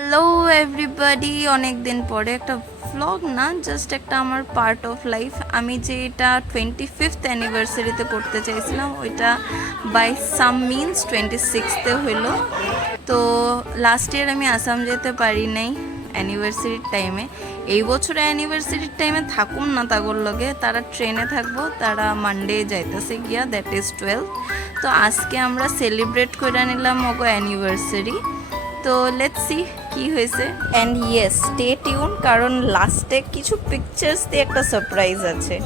Hello everybody, অনেক দিন পরে একটা ভ্লগ না, জাস্ট একটা আমার পার্ট অফ লাইফ। আমি যেটা 25th অ্যানিভার্সারিতে করতে চাইছিলাম ওইটা বাই সাম মিনস 26তে হইলো। তো লাস্ট ইয়ার আমি আসাম যেতে পারি নাই অ্যানিভার্সারির টাইমে। এই বছরে অ্যানিভার্সারির টাইমে থাকুম না তাগর লগে, তারা ট্রেনে থাকবো, তারা মানডে যাইতেছে গিয়া, দ্যাট ইজ 12। তো আজকে আমরা সেলিব্রেট করে নিলাম ওগো অ্যানিভার্সারি। তো লেটস সি কি হয়েছে। অ্যান্ড ইয়েস, স্টে টিউন, কারণ লাস্টে কিছু পিকচার্স দিয়ে একটা সারপ্রাইজ আছে।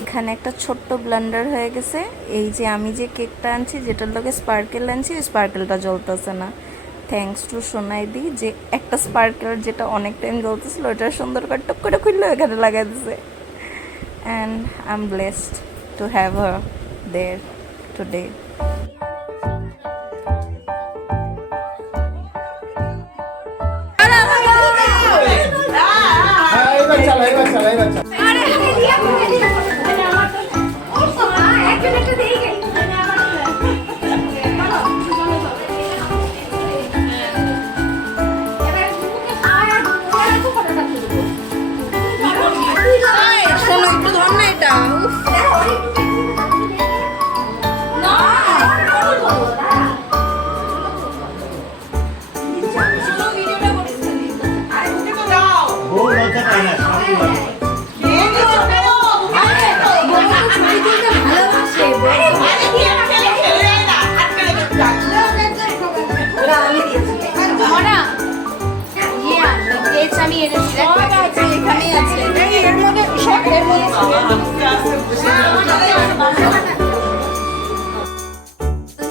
এখানে একটা ছোট্ট ব্লান্ডার হয়ে গেছে। এই যে আমি যে কেকটা আনছি, যেটার লগে স্পার্কেল আনছি, ওই স্পার্কেলটা জ্বলতেছে না। থ্যাঙ্কস টু সোনাইদি, যে একটা স্পার্কেল যেটা অনেক টাইম জ্বলতেছিল ওটা সুন্দর করে টুক করে খুললে এখানে লাগাই দিছে। And I am blessed to have her there today.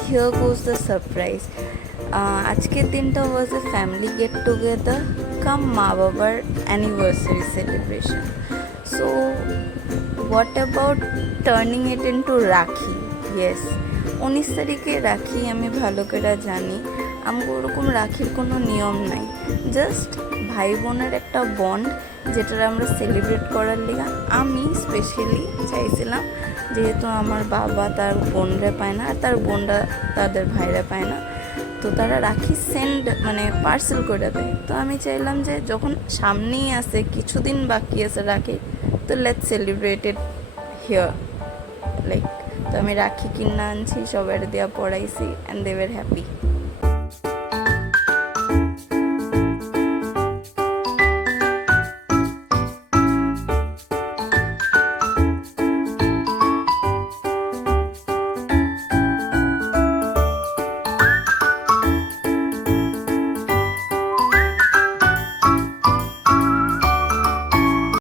Here goes the surprise. আজকের দিনটা was a family get together come মা বাবার anniversary celebration. So what about turning it into রাখি? Yes, 19 তারিখে রাখি আমি ভালো করে জানি। আমাকে ওরকম রাখির কোনো নিয়ম নাই, জাস্ট ভাই বোনের একটা বন্ড যেটা আমরা সেলিব্রেট করার লিগা আমি স্পেশালি চাইছিলাম, যেহেতু আমার বাবা তার বোনরা পায় না আর তার বোনরা তাদের ভাইরা পায় না, তো তারা রাখি সেন্ড মানে পার্সেল করে দেয়। তো আমি চাইলাম যে যখন সামনেই আছে, কিছুদিন বাকি আছে রাখি, তো let's celebrate it here like. তো আমি রাখি কিনা আনছি, সবার দেওয়া পড়াইছি, অ্যান্ড দে ওয়ার হ্যাপি।